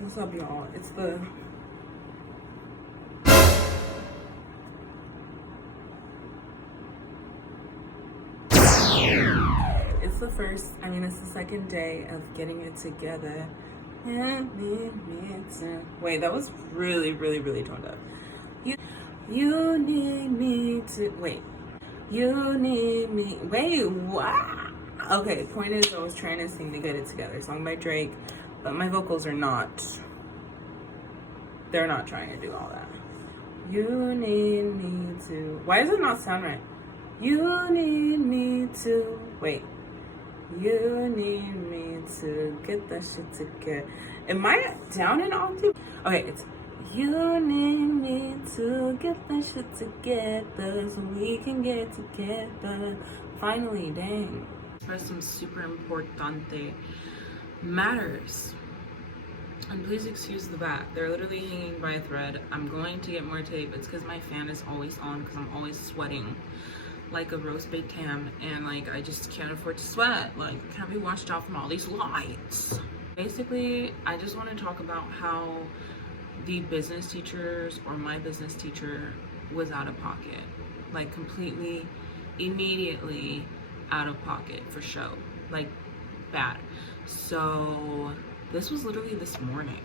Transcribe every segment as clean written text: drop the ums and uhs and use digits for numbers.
What's up, y'all? It's the first, I mean, it's the second day of getting it together. Wait, that was really, really, really toned up. You need me to, wait. You need me, wait, what? Okay, point is, I was trying to sing to Get It Together, song by Drake, but my vocals are not, they're not trying to do all that. You need me to, why does it not sound right? You need me to, wait. You need me to get that shit together. Am I down an octave? Okay, it's you need me to get that shit together so we can get together. Finally, dang. For some super importante matters. And please excuse the back. They're literally hanging by a thread. I'm going to get more tape. It's because my fan is always on because I'm always sweating like a roast baked ham, and like I just can't afford to sweat. Like, can't be washed out from all these lights. Basically, I just want to talk about how the business teachers or my business teacher was out of pocket, like completely, immediately out of pocket for show, like bad. So this was literally this morning.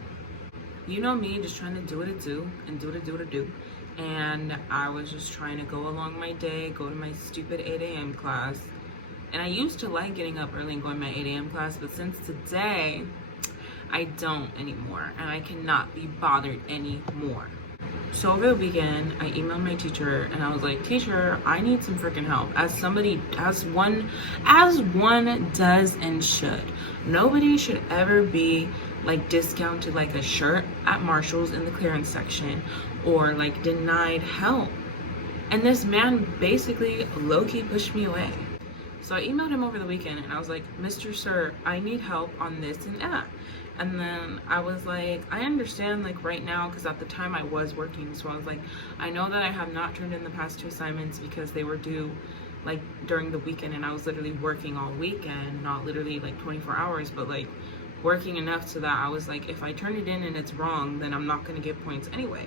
You know me, just trying to do what I do and do what I do what I do. And I was just trying to go along my day, go to my stupid 8 a.m. class. And I used to like getting up early and going to my 8 a.m. class, but since today, I don't anymore. And I cannot be bothered anymore. So over the weekend, I emailed my teacher and I was like, teacher, I need some freaking help. As one does and should. Nobody should ever be like discounted like a shirt at Marshall's in the clearance section or like denied help. And this man basically low-key pushed me away. So I emailed him over the weekend and I was like, Mr. Sir, I need help on this and that. And then I was like, I understand like right now, because at the time I was working. So I was like, I know that I have not turned in the past 2 assignments because they were due like during the weekend, and I was literally working all weekend, not literally like 24 hours, but like working enough so that I was like, if I turn it in and it's wrong, then I'm not gonna get points anyway.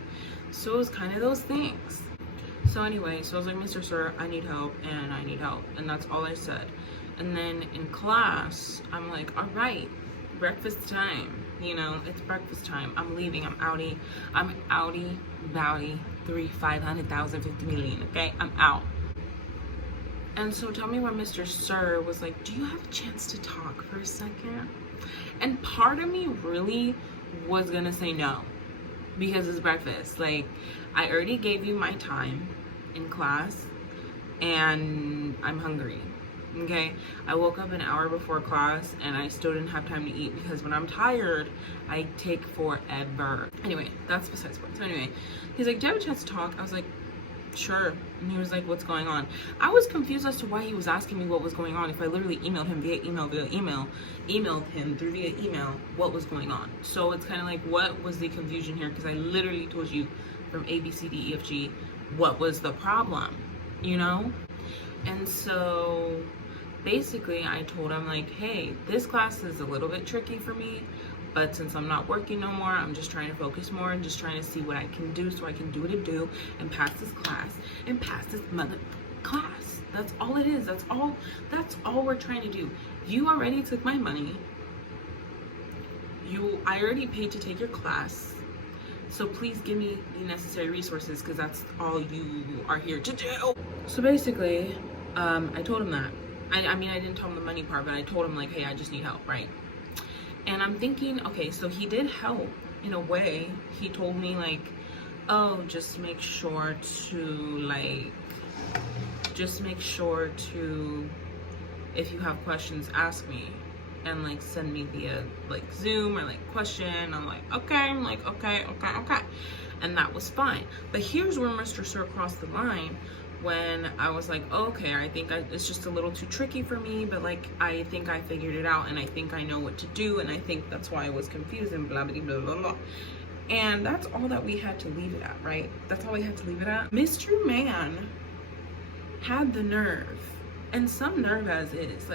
So it was kind of those things. So anyway, so I was like, Mr. Sir, I need help and I need help. And that's all I said. And then in class, I'm like, all right, breakfast time. You know, it's breakfast time. I'm leaving. I'm outie, bowdy, 500,000, 50 million, okay? I'm out. And so tell me when Mr. Sir was like, do you have a chance to talk for a second? And part of me really was gonna say no, because it's breakfast. Like, I already gave you my time in class and I'm hungry, okay? I woke up an hour before class and I still didn't have time to eat because when I'm tired, I take forever. Anyway, that's besides the point. So anyway, he's like, do you have a chance to talk? I was like, sure. And he was like, what's going on? I was confused as to why he was asking me what was going on if I literally emailed him emailed him through via email what was going on. So it's kind of like, what was the confusion here? Because I literally told you from A, B, C, D, E, F, G, what was the problem, you know? And so basically I told him like, hey, this class is a little bit tricky for me, but since I'm not working no more, I'm just trying to focus more and just trying to see what I can do so I can do what I do and pass this class and pass this mother class. That's all it is. That's all we're trying to do. You already took my money. I already paid to take your class. So please give me the necessary resources because that's all you are here to do. So basically, I told him that. I mean, I didn't tell him the money part, but I told him like, hey, I just need help, right? And I'm thinking, okay, so he did help in a way. He told me like, oh, just make sure to, if you have questions, ask me. And like send me via like Zoom or like question. I'm like, okay, okay. And that was fine. But here's where Mr. Sir crossed the line when I was like, okay, I think it's just a little too tricky for me, but like, I think I figured it out and I think I know what to do. And I think that's why I was confused and blah, blah, blah, blah, blah. And that's all that we had to leave it at, right? That's all we had to leave it at. Mr. Man had the nerve, and some nerve as is,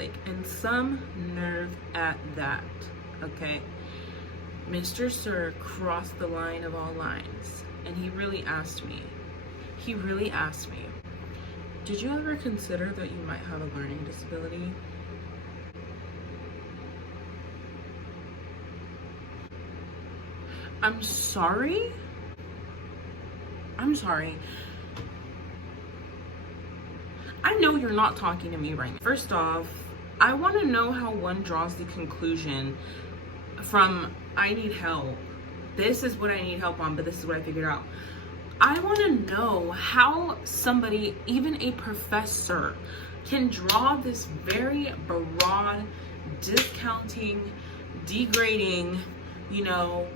at that, okay? Mr. Sir crossed the line of all lines, and he really asked me, did you ever consider that you might have a learning disability? I'm sorry? I know you're not talking to me right now. First off, I want to know how one draws the conclusion from I need help. This is what I need help on, but this is what I figured out. I want to know how somebody, even a professor, can draw this very broad, discounting, degrading,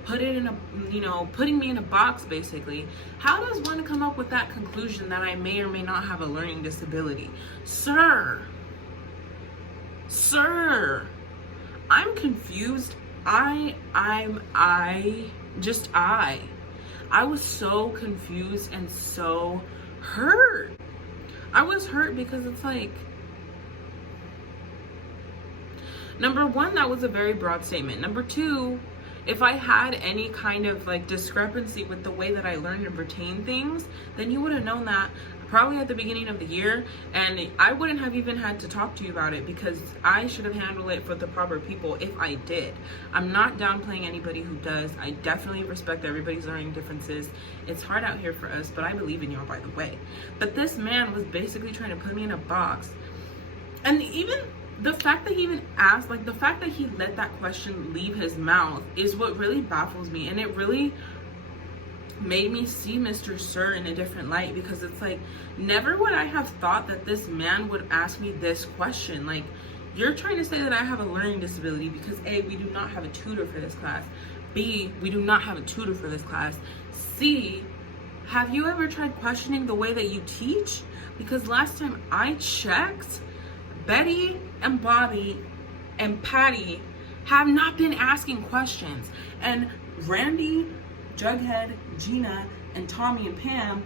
putting me in a box, basically. How does one come up with that conclusion that I may or may not have a learning disability? Sir, I'm confused. I was so confused and so hurt. I was hurt because it's like, number one, that was a very broad statement. Number two, if I had any kind of like discrepancy with the way that I learned and retain things, then you would have known that probably at the beginning of the year, and I wouldn't have even had to talk to you about it because I should have handled it for the proper people if I did. I'm not downplaying anybody who does. I definitely respect everybody's learning differences. It's hard out here for us, but I believe in y'all, by the way. But this man was basically trying to put me in a box. And even the fact that he even asked, like the fact that he let that question leave his mouth is what really baffles me. And it really made me see Mr. Sir in a different light, because it's like, never would I have thought that this man would ask me this question. Like, you're trying to say that I have a learning disability because A, we do not have a tutor for this class. B, we do not have a tutor for this class. C, have you ever tried questioning the way that you teach? Because last time I checked, Betty and Bobby and Patty have not been asking questions. And Randy, Jughead, Gina, and Tommy and Pam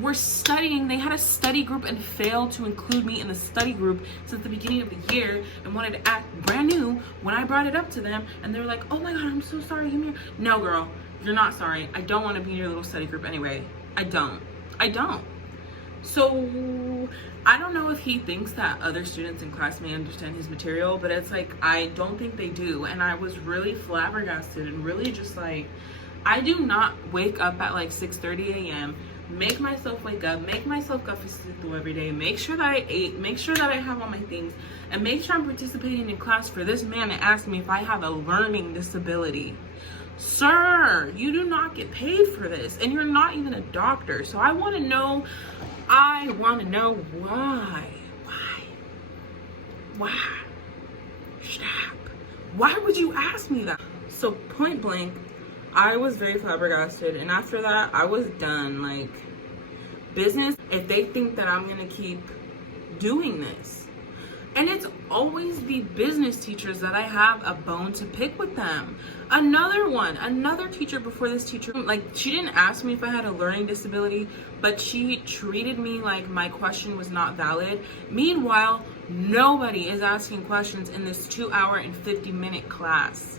were studying. They had a study group and failed to include me in the study group since the beginning of the year, and wanted to act brand new when I brought it up to them. And they were like, oh my God, I'm so sorry. No, girl, you're not sorry. I don't want to be in your little study group anyway. I don't. So I don't know if he thinks that other students in class may understand his material, but it's like, I don't think they do. And I was really flabbergasted and really just like, I do not wake up at like 6:30 a.m., make myself wake up, make myself go for sleep every day, make sure that I ate, make sure that I have all my things, and make sure I'm participating in class for this man to ask me if I have a learning disability. Sir, you do not get paid for this, and you're not even a doctor. So I want to know why. Stop. Why would you ask me that? So point blank, I was very flabbergasted, and after that, I was done. Like, business, if they think that I'm gonna keep doing this. And it's always the business teachers that I have a bone to pick with them. Another teacher before this teacher, like, she didn't ask me if I had a learning disability, but she treated me like my question was not valid. Meanwhile, nobody is asking questions in this 2-hour and 50-minute class.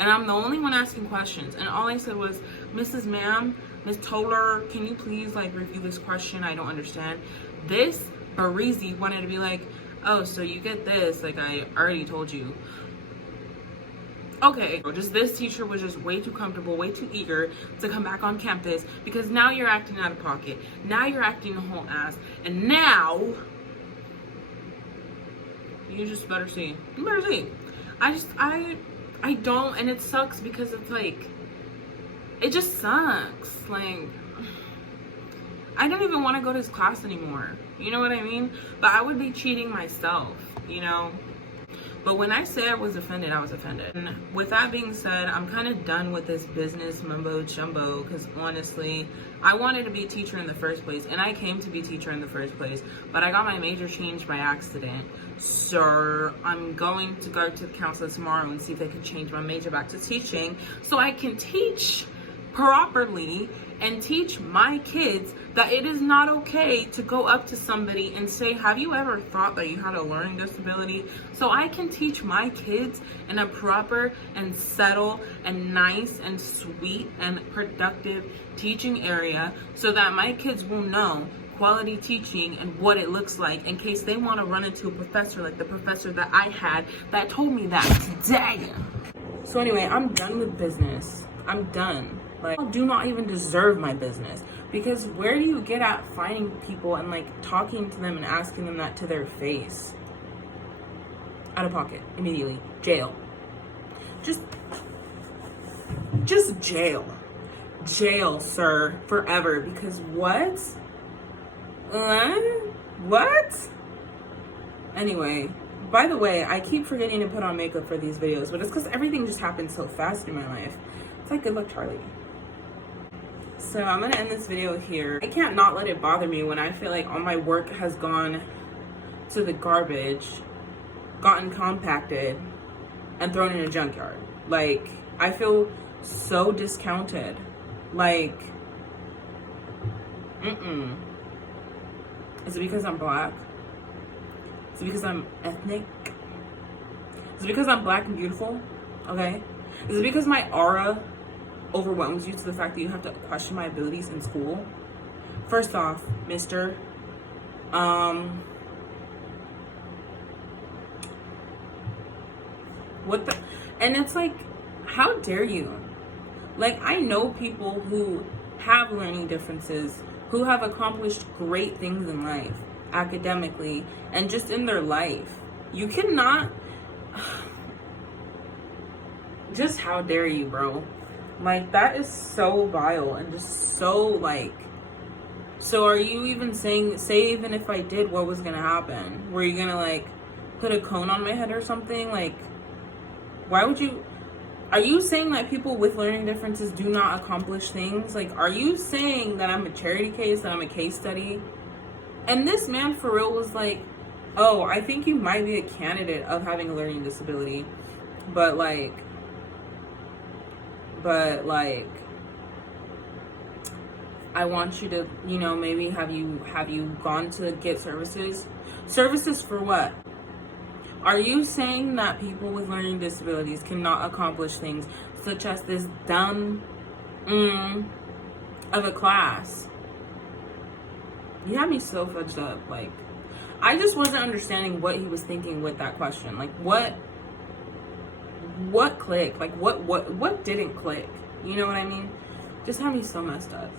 And I'm the only one asking questions. And all I said was, Mrs. Ma'am, Miss Toller, can you please like review this question? I don't understand. This Barizi wanted to be like, oh, so you get this, like I already told you. Okay, just this teacher was just way too comfortable, way too eager to come back on campus, because now you're acting out of pocket. Now you're acting a whole ass. And now, you just better see. You better see. I don't, and it sucks because it's like, it just sucks. Like, I don't even want to go to this class anymore. You know what I mean? But I would be cheating myself, you know? But when I say I was offended, I was offended. And with that being said, I'm kind of done with this business mumbo jumbo, because honestly, I wanted to be a teacher in the first place, and I came to be a teacher in the first place, but I got my major changed by accident. So I'm going to go to the counselor tomorrow and see if they can change my major back to teaching so I can teach properly and teach my kids that it is not okay to go up to somebody and say, have you ever thought that you had a learning disability? So I can teach my kids in a proper and subtle and nice and sweet and productive teaching area so that my kids will know quality teaching and what it looks like in case they want to run into a professor like the professor that I had that told me that today. So anyway, I'm done with business. I'm done. Like, I do not even deserve my business, because where do you get at finding people and like talking to them and asking them that to their face? Out of pocket, immediately, jail. Just jail, sir, forever. Because what? What? Anyway, by the way, I keep forgetting to put on makeup for these videos, but it's because everything just happens so fast in my life. It's like, good luck, Charlie. So I'm gonna end this video here. I can't not let it bother me when I feel like all my work has gone to the garbage, gotten compacted, and thrown in a junkyard. Like, I feel so discounted. Like, Is it because I'm black? Is it because I'm ethnic? Is it because I'm black and beautiful? Okay. Is it because my aura overwhelms you to the fact that you have to question my abilities in school? First off, mister, what the, and it's like, how dare you? Like, I know people who have learning differences, who have accomplished great things in life, academically, and just in their life. You cannot, just how dare you, bro? Like, that is so vile and just so, like, so are you even saying, say even if I did, what was gonna happen? Were you gonna, like, put a cone on my head or something? Like, why would you, are you saying that people with learning differences do not accomplish things? Like, are you saying that I'm a charity case, that I'm a case study? And this man for real was like, oh, I think you might be a candidate of having a learning disability, but like, I want you to, you know, maybe have you gone to get services? Services for what? Are you saying that people with learning disabilities cannot accomplish things such as this dumb of a class? You had me so fudged up. Like, I just wasn't understanding what he was thinking with that question. Like, what clicked? Like, what didn't click? You know what I mean? Just had me so messed up.